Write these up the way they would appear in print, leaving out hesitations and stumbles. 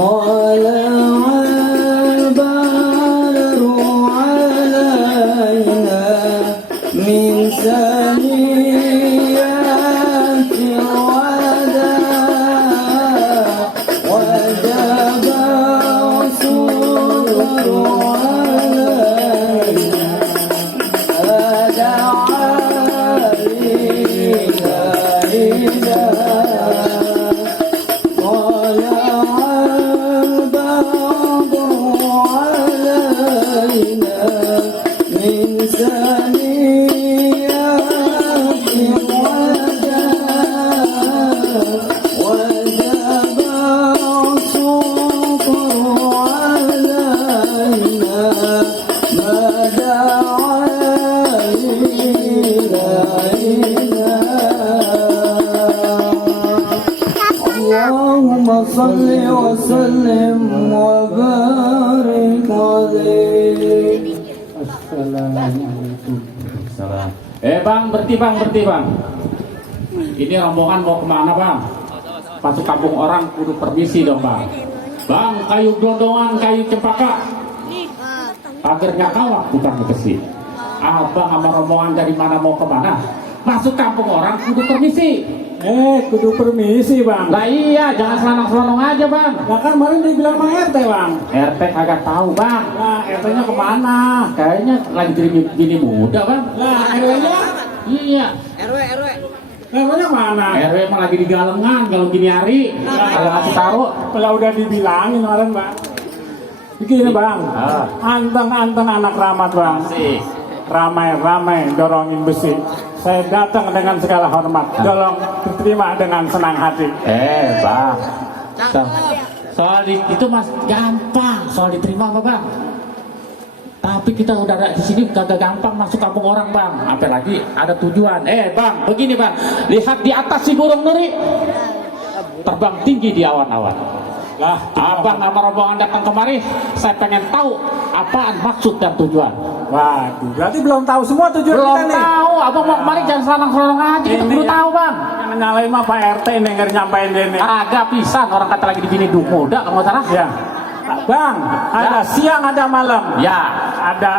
طلع البدر علينا من ثنيات الوداع وجب الصبر علينا فدعا إلينا صل وسلم وبارك عليه. Assalamualaikum. Bang, berhenti bang. Ini rombongan mau kemana bang? Masuk kampung orang kudu permisi dong bang. Bang, kayu gelondongan, kayu cempaka. Pagernya kawat bukan besi. Abang sama rombongan dari mana mau kemana? Masuk kampung orang kudu permisi. Kudu permisi bang. Lah iya, jangan selonong-selonong aja bang. Nah kan kemarin dibilang Bang RT bang. RT kagak tahu bang. Nah RT-nya kemana? Kayaknya lagi jadi bini muda bang. Nah RW-nya? Iya. RW-nya mana? RW mah lagi di galengan, galung gini hari. Kalau ngasih taruh. Kalau udah dibilangin kemarin bang. Begini bang, anteng-anteng anak Rahmat bang. Asik. Ramai-ramai dorongin besi. Saya datang dengan segala hormat, tolong diterima dengan senang hati. Bang, soal itu mas gampang, soal diterima apa bang? Tapi kita udah ada di sini kagak gampang masuk kampung orang bang. Apalagi ada tujuan. Bang, begini bang, lihat di atas si burung nuri terbang tinggi di awan-awan. Lah, abang sama rombongan datang kemari, saya pengen tahu apaan maksud dan tujuan. Waduh, berarti belum tahu semua tujuan belum kita nih. Belum tahu, abang mau kemari jangan selonong-selonong aja, kita perlu tahu bang. Yang nyalain mah Pak RT nih, nggak nyampein ini. Agak pisan, orang kata lagi di bini muda, kalau nggak salah. Ya, bang, ada siang, ada malam. Ya, ada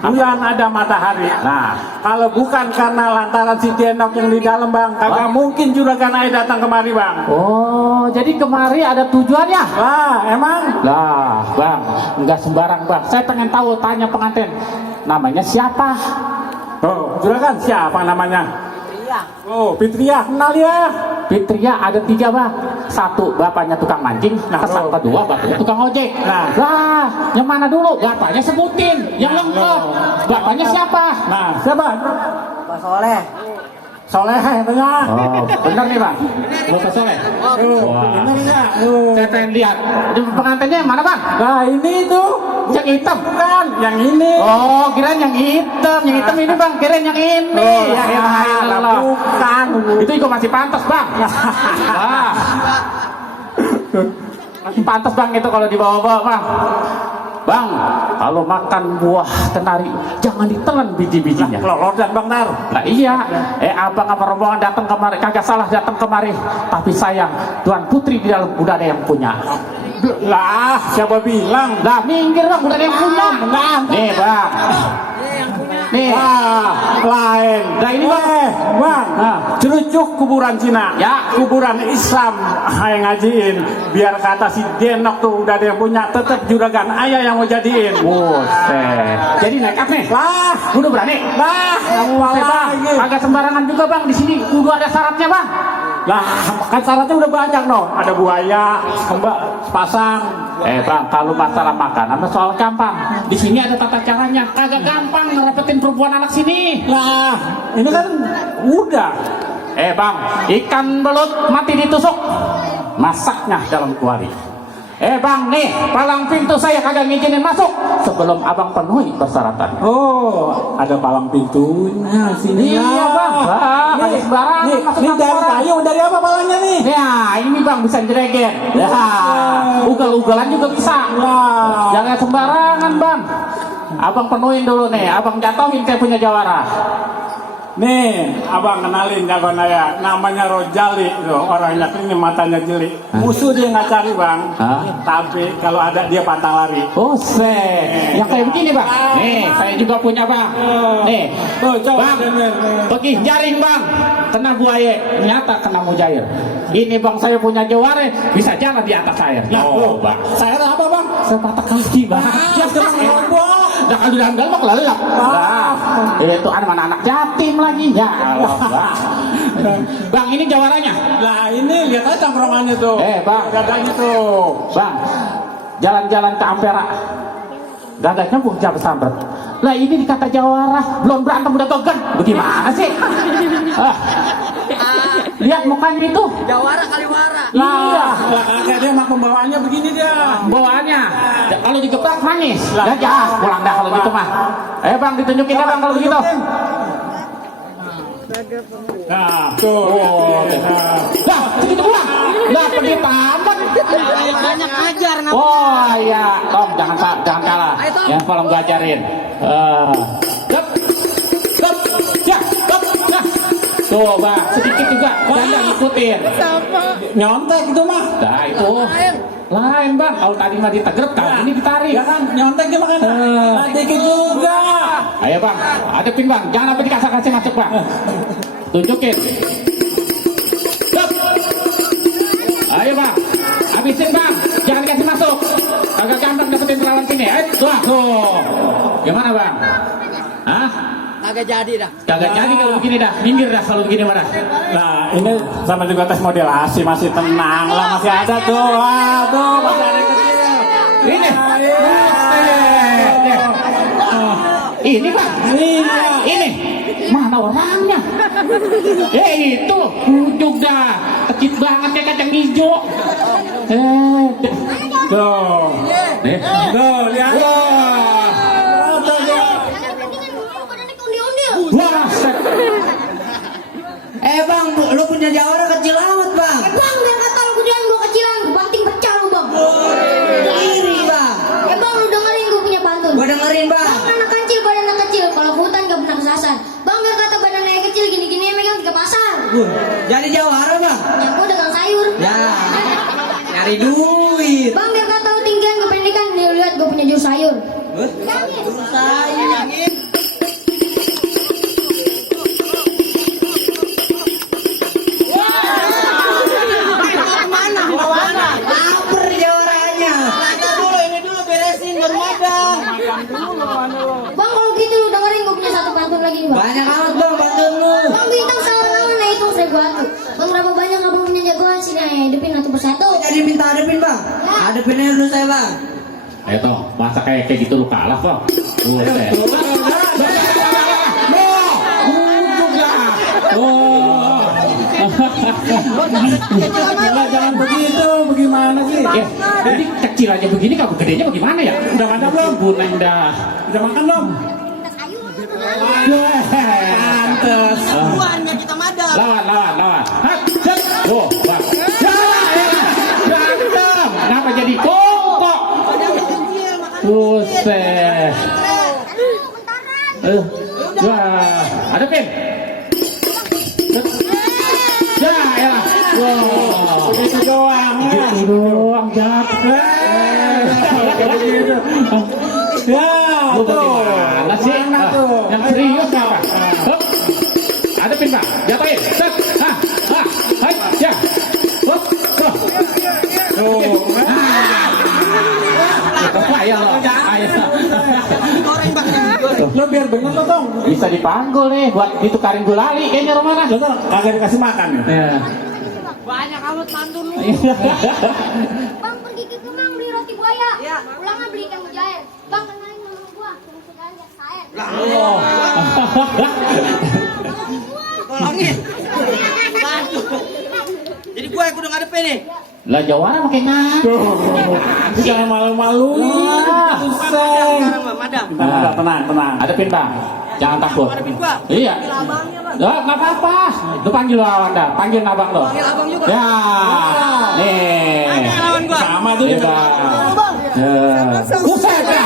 bulan, ada matahari. Nah, kalau bukan karena lantaran si Denok yang di dalam bang, kagak mungkin juragan Ayah datang kemari bang. Oh, jadi kemari ada tujuannya? Lah, emang? Lah, bang, nggak sembarang bang. Saya pengen tahu, tanya pengantin, namanya siapa? Oh, juragan siapa namanya? Oh, Fitria, kenal ya? Fitria ada 3 bang. 1 bapaknya tukang mancing, kesan kedua bapaknya tukang ojek. Lah, yang mana dulu? Bapaknya sebutin, yang lengkap. Bapaknya siapa? Nah, siapa? Pak Soleh. Soleh katanya. Oh, bener nih bang. Bapak Soleh. Bener enggak? Saya pengen lihat. Pengantinnya yang mana bang? Nah, ini tuh. Yang hitam kan? Yang ini. Oh, kirain yang hitam. Yang hitam ini bang, kirain yang ini. Bukan. Itu juga masih pantas bang. Wah. Masih pantas bang itu kalau dibawa-bawa bang. Bang, kalau makan buah kenari jangan ditelan biji-bijinya. Lolor dan bang Nar. Nah iya, abang apa rombongan datang kemari, kagak salah datang kemari. Tapi sayang, Tuan Putri di dalam udah ada yang punya. Lah, siapa bilang? Lah minggir bang, udah ada yang punya. Nih bang. Nih, lain. Nah ini bang, cerucuk kuburan Cina. Ya, kuburan Islam. Yang ngajiin. Biar kata si Denok tuh udah ada yang punya, tetap juragan Ayah yang mau jadiin. Buset. Jadi nekat nih. Lah, udah berani. Lah, kamu lagi. Agak sembarangan juga bang di sini. Kudu ada syaratnya bang. Lah, kan syaratnya udah banyak no. Ada buaya, kembak, sepasang. Bang, kalau masalah makanan soal gampang. Di sini ada tata caranya. Kagak gampang ngerepetin perempuan anak sini. Lah, ini kan udah. Bang, ikan belut mati ditusuk. Masaknya dalam kuali. Bang, nih palang pintu saya kagak ngizinin masuk sebelum abang penuhi persyaratan. Oh, ada palang pintunya sini. Iya bang. Nih, sembarangan masuk ini dari kayu, dari apa palangnya nih? Ya, ini bang bisa jereget. Ya, ugal-ugalan juga bisa. Jangan sembarangan bang. Abang penuhin dulu nih, abang jatuhin saya punya jawara. Nih, abang kenalin jagoan saya. Namanya Rojali, tuh orangnya ini matanya jeli. Musuh dia nggak cari bang, tapi kalau ada dia pantang lari. Oh, yang kayak begini bang. Nih, saya juga punya bang. Nih, Tuh, coba bang, pergi jaring bang, kena buaya, ternyata kena mujair. Ini bang saya punya jawara, bisa jalan di atas air. Oh, bang, saya apa bang? saya patah kaki bang. Ya kena ngelombok. Dah kalau dalam dalam mah lelap. Nah, itu anak-anak jatim lagi ya. Allah, bang. Bang, ini jawaranya. Lah ini lihat aja tongkrongannya tuh. Bang, Gadanya tuh. bang, jalan-jalan ke Ampera. Gagaknya bujang sambat. Lah ini dikata jawara, belum berantem udah gogan. Bagaimana sih? Lihat mukanya itu. Jawara kaliwara. Iya. Lah kakek dia mah pembawaannya begini dia. Bawaannya. Kalau digebrak nangis. Gajah. Pulang dah kalau gitu mah. Bang, ditunjukin dah bang kalau begitu. Nah, tuh. Lah, begitu pulang. Lah, pergi tamat. Banyak ajar ngapa? Oh iya, Tom jangan kalah. Ayo, Tom. Yang kalau gue ajarin. Gap, gap, ya, gap, nah. Tuh bang, sedikit juga, jangan ngikutin. Nyontek itu mah. Nah itu, lain bang. Kalau tadi mah ditegrep, kalau ini ditarik. Ya kan, nyontek dia makan. Dikit juga. Ayo bang, hadapin bang, jangan sampai dikasih masuk bang. Tunjukin. Gap. Ayo bang, habisin bang, jangan dikasih masuk. Agak gampang dapetin lawan sini. Tuh. Gimana bang? Hah? Agak jadi dah. Kagak jadi kalau begini dah, minggir dah kalau begini mana. Nah, ini sama juga tes modelasi masih tenang lah, masih ada tuh. Waduh, masih ada yang kecil. Ini. Ini bang. Ini. Mana orangnya? Itu ujung dah, kecil banget kayak kacang hijau. Tuh. Tuh, lihat. Wah, Bang, lu punya jawara kecil amat bang. Bang, biar kata lu jangan gua kecilan, gua banting pecah lu bang. Iri bang. Bang, lu dengerin gua punya pantun. Gua dengerin bang. Bang, anak kecil badan anak kecil, kalau ke hutan gak pernah kesasar. Bang, biar kata badan anak kecil gini-gini megang tiga pasar. Jadi jawara bang. Yang gua dagang sayur. Ya. Nyari duit. Bang, biar kata lu tinggian kependekan, nih lu lihat gua punya jurus sayur. Sayang. Lapar jawaranya. Ini dulu beresin baru makan. Bang, kalau gitu lu dengerin gua punya satu pantun lagi nih bang. Banyak amat bang pantun lu. Bang, bintang salah nah itu 1000 Bang, berapa banyak abang punya jagoan sini ayo hidupin satu persatu. Jadi minta hadapin bang. Hadapinnya dulu saya bang. ayo toh, masa kayak gitu lu kalah bang. Buset. Jangan begitu, bagaimana sih? Jadi kecil aja begini, kalau gedenya bagaimana ya? Udah makan belum? Buneng dah. Udah makan belum? Pantes. Buannya kita madam. Lawan. Hat, set. Oh, bang. Berantem. Kenapa jadi kongkok? Buset. Wah, hadapin. Ya, elah. Wow. Begitu doang. Gitu doang, jatuh. Begitu. Ya, Lu tuh. bagaimana sih? Mana tuh? Yang serius apa? Hup. Hadapin pak, jatuhin. Set. Hai, ya. Hup. Tuh. Ayo lo. Goreng bang. Lo biar bener lo dong. Bisa dipanggul nih buat ditukarin gulali kayaknya rumahnya. Lo tuh kagak dikasih makan ya? Ya. Banyak amat pantun lu. Bang, pergi ke Kemang beli roti buaya. Pulangnya beli ikan mujair. Bang, kenalin nama gua, Tunggu Ganja Saen. Tolongin. Jadi gue yang kudu ngadepin nih. Lah jawara makin Tuh. Jangan malu-maluin. Madam. Tenang. Hadapin bang, jangan takut. Hadapin gua. Iya. Nggak apa-apa. Lu panggil lawan dah, panggil abang lo. Panggil abang juga. Ya, nih. Mana yang lawan gua? Sama tuh. Iya bang. Buset ya.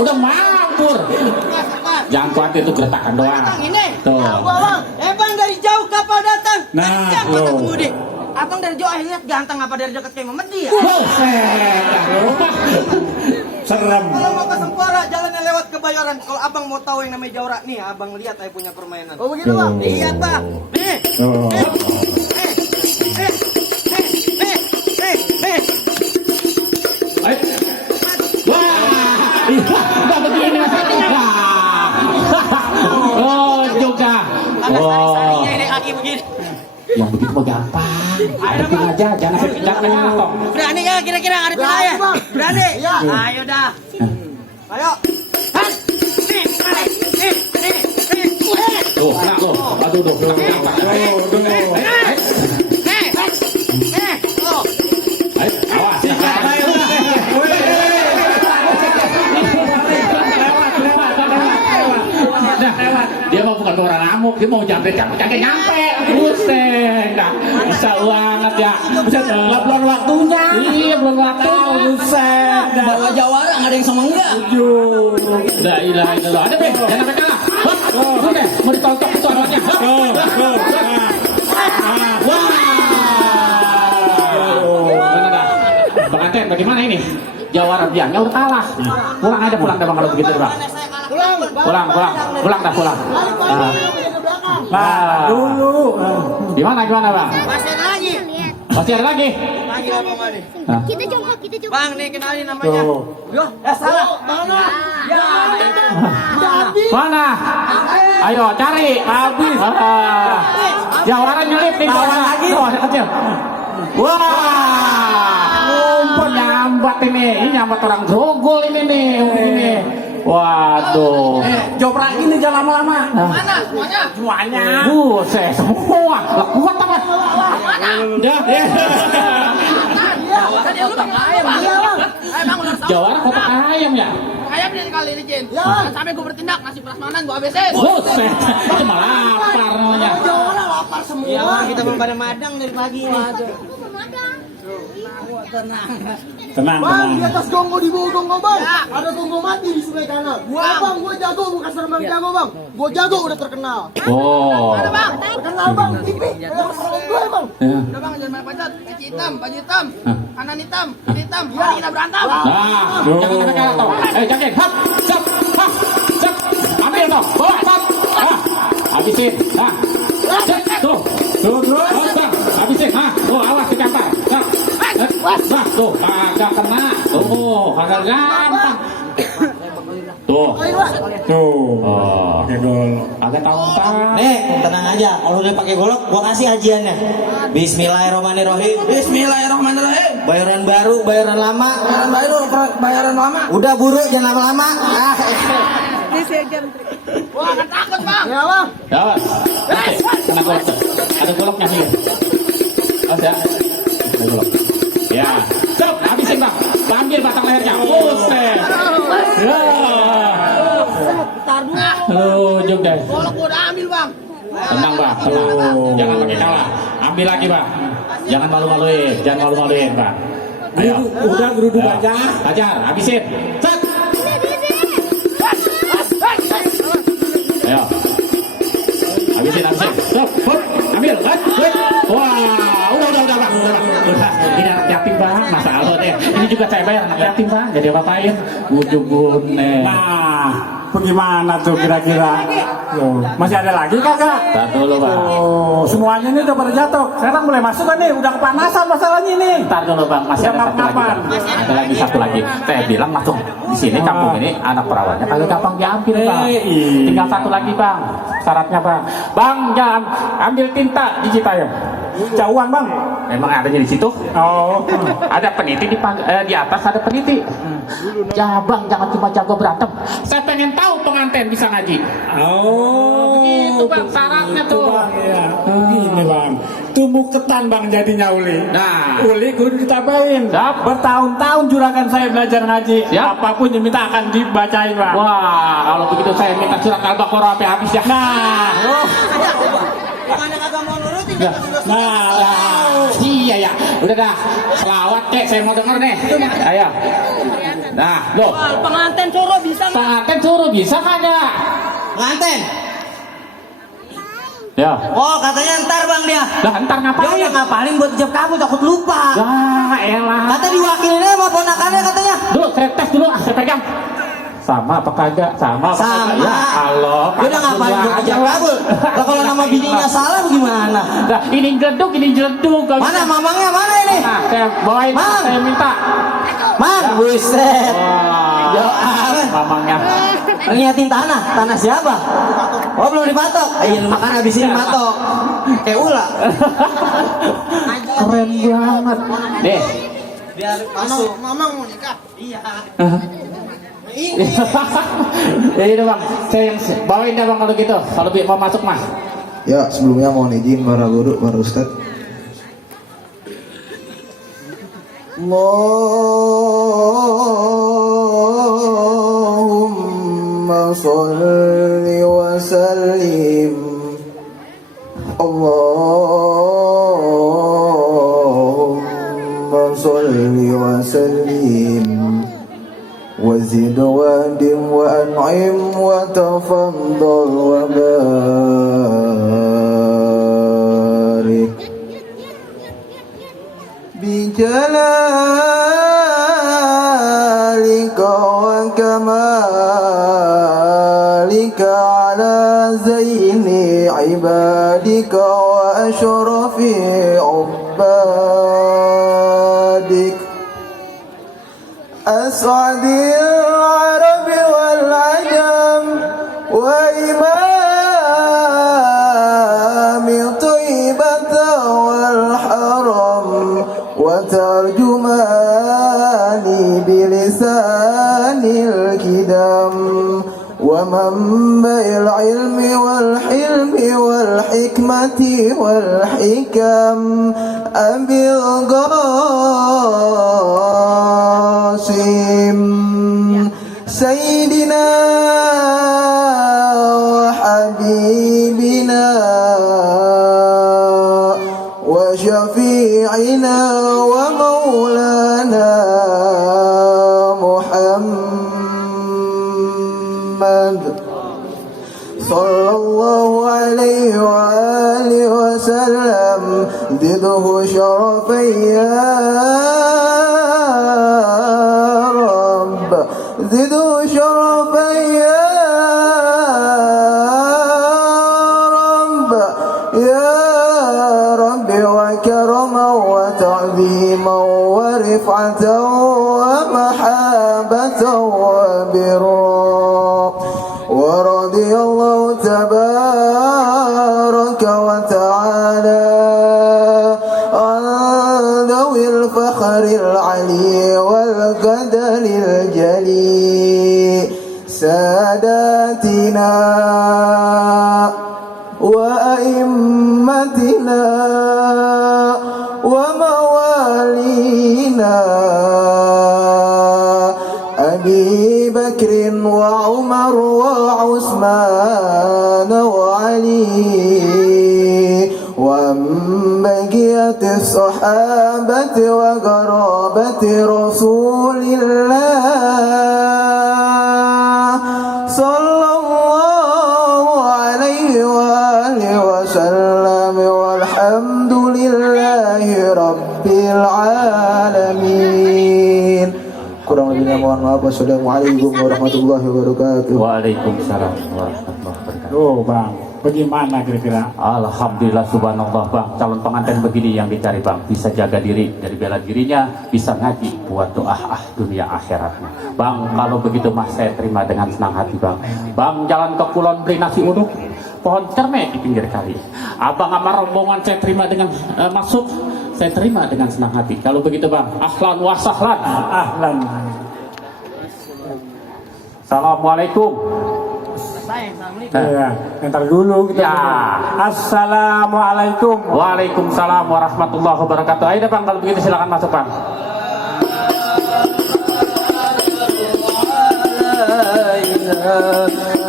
Udah mampur. Jangan khawatir itu geretakan doang. Bang, ini. Tuh. Bang. Bang dari jauh kapal datang. Nah, Siapa loh. ketemu deh? Abang dari jauh lihat ganteng apa dari dekat kayak Memedi ya? Serem. Kalau mau ke Sempora, jalannya lewat Kebayoran. Kalau abang mau tahu yang namanya Jaura, nih abang lihat saya punya permainan. Oh begitu bang? Iya bang. Nih. Oh. Ayo. Wah, nggak begini maksudnya. Oh, juga. Oh, Ini kaki begini. yang begitu mah gampang. Hadapin aja, jangan jatuh. Berani ya kira-kira ada saya? Berani? Iya. Ayo dah. Ayo. Han. Tuh, enak tuh. Aduh, tuh. Ayo, awas ya. Nah, dia mau bukan orang ngamuk, dia mau capek-capek nyampe. Buset, nah, bisa banget ya. Buset, belum waktunya. Iya, belum waktu. Buset. Bawa jawara nggak ada yang sama enggak? La ilaha illallah. Ada be, jangan sampai kalah. Oke, mau ditontok itu alatnya. Wah. Mana dah? Bang Anten, bagaimana ini? Jawara biangnya udah kalah. Pulang aja, pulang dah bang kalau begitu bang. Pulang dah pulang. Nah, Dulu. gimana bang? Masih ada lagi. Masih ada lagi? Lagi abang ada. Nah. Kita coba. Bang, nih kenalin namanya. Tuh. Yoh, salah. Mana? Ya. Mana? Ayo cari. Habis. Jawara nyelip nih bawah lagi. Tuh, ada kecil. Wah, ngumpul nyambat ini. Ini nyambat orang grogol ini nih. Ini. Waduh. Joprak ini jangan lama-lama. Mana? Semuanya. Buset, semua. Lah kuat apa? Dah. Tadi lu bang ayam. Iya bang. Bang ular sawah. Jawara kotak ayam ya? Ayam nih kali ini Jin. Sampai gue bertindak ngasih prasmanan gua habisin. Buset, itu malah lapar namanya. Lapar semua. Iya bang, kita mau pada madang dari pagi ini. Tenang. Bang, di atas gonggo di bawah gonggo bang. Ada gonggo mati di sebelah kanan. Bang, gue jago bukan seremang jago bang. Gue jago udah terkenal. Oh. Terkenal bang, TV. Gue bang. Ya. Udah bang, jangan main pacat. Baju hitam, kanan hitam, kiri hitam. Mari kita berantem. Nah, jangan sampai kalah toh. Jangan. Hap, sap, hap, sap. Ambil toh, bawa, sap. Habisin. Nah. Tuh. Terus. Habisin. Tuh, awas dicampar. Nah, tuh, agak kena. Tuh, agak gampang. Tuh. Oh. Pakai gol. Agak tampang. Nih, tenang aja. Kalau udah pakai golok, gua kasih ajiannya. Bismillahirrahmanirrahim. Bismillahirrahmanirrahim. Bayaran baru, bayaran lama. Bayaran lama. Udah buru, jangan lama-lama. Wah, kan takut bang. Ya bang. Awas. Oke, kena golok tuh. Ada goloknya nih. Awas ya. Ada golok. Ya. Stop, habisin bang. Ambil batang lehernya. Buset. Ya. Ujung deh. Golok gua udah ambil bang. Tenang bang, tenang. Jangan pakai kalah. Ambil lagi bang. Jangan malu-maluin bang. Ayo. Udah geruduk Ya. aja. Hajar, habisin. Set. Ayo. Habisin. Stop. Hop. Ambil. Wah, udah bang. Udah. Ini anak yatim bang. Masa Allah deh. Ini juga saya bayar anak yatim bang. Jadi apa-apain. Ujung Nah, bagaimana tuh kira-kira? Masih ada lagi kakak? Ntar dulu bang. Oh, semuanya ini udah pada jatuh. Sekarang mulai masuk kan nih, udah kepanasan masalahnya ini. Ntar dulu bang, masih ada satu lagi bang. Ada lagi satu lagi. Saya bilang langsung di sini kampung ini anak perawannya kagak gampang diambil bang. Tinggal satu lagi bang. Syaratnya bang. Bang jangan ambil tinta di Citayam. Jauhan bang. Memang adanya di situ. Oh, Ada peniti di atas ada peniti. Ya bang jangan cuma jago berantem. Saya pengen tahu pengantin bisa ngaji. Begitu bang syaratnya tuh. Bang, ya. Gini bang, tumbuh ketan bang jadinya uli. Nah. Uli kudu ditambahin. Siap. Bertahun-tahun juragan saya belajar ngaji. Siap. Apapun diminta akan dibacain bang. Wah kalau begitu saya minta surat Al-Baqarah sampai habis ya. Nah, Bukannya kagak mau nurutin. Iya ya, udah dah. Selawat kek, saya mau denger nih. Ayo. Nah, loh. Pengantin suruh bisa nggak? Pengantin suruh bisa kagak? nganten. Ya. Oh, katanya ntar bang dia. Lah ntar Dia ngapain? udah ngapalin buat jawab kamu, takut lupa. Ya elah. Kata diwakilinnya sama ponakannya katanya. Dulu saya tes dulu, saya pegang. Sama apa kagak? Sama apa Sama. kagak? Ya Allah. Dia udah ngapalin buat jawab kamu. Lah kalau nama bininya salah gimana? Nah, ini jeleduk, ini jeleduk. Mana mamangnya mana ini? Nah, saya bawain, Mang. saya minta. Mang, buset. Wah, Jauh amat. mamangnya. Ngeliatin tanah siapa? Oh belum dipatok. Iya makan habis ini matok. Kayak ular. Keren banget. Deh. Biar masuk. Mamang mau nikah. Iya. Ya itu bang, saya yang bawain dah bang kalau gitu. Kalau mau masuk mah. Ya, sebelumnya mohon izin para guru, para ustadz. Allahumma sholli wa sallim. Allahumma sholli wa sallim. وزد وادم وأنعم وتفضل وبارك بجلالك وكمالك على زين عبادك وأشرف عبادك أسعد العرب والعجم وإمام طيبة والحرم وترجماني بلسان الكدم ومنبع العلم والحلم والحكمة والحكم أبي القاسم سيدنا وحبيبنا وشفيعنا ومولانا محمد صلى الله عليه وآله وسلم زده شرفا يا رب زده شرفا يا رب وكرما وتعظيما ورفعة ومحابة وبرا ورضي الله تبارك وتعالى عن ذوي الفخر العلي والقدر الجلي ساداتنا وأئمتنا وموالينا أبي بكر وعمر وعثمان وعلي وعن بقية الصحابة وقرابة رسول الله صلى الله عليه وآله وسلم والحمد لله رب العالمين. Kurang lebihnya mohon maaf. Wassalamualaikum warahmatullahi wabarakatuh. Waalaikumsalam warahmatullahi wabarakatuh. Oh bang, bagaimana kira-kira? Alhamdulillah subhanallah bang, calon pengantin begini yang dicari bang, bisa jaga diri dari bela dirinya, bisa ngaji buat doa dunia akhiratnya. Bang, kalau begitu mas saya terima dengan senang hati bang. Bang jalan ke kulon beli nasi uduk, pohon cermet di pinggir kali. Abang sama rombongan saya terima dengan masuk, saya terima dengan senang hati. Kalau begitu bang, ahlan wa sahlan. Ahlan. Assalamualaikum. Ya, ntar dulu kita. Ya. Assalamualaikum. Waalaikumsalam warahmatullahi wabarakatuh. Ayo bang, kalau begitu silakan masuk bang.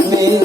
من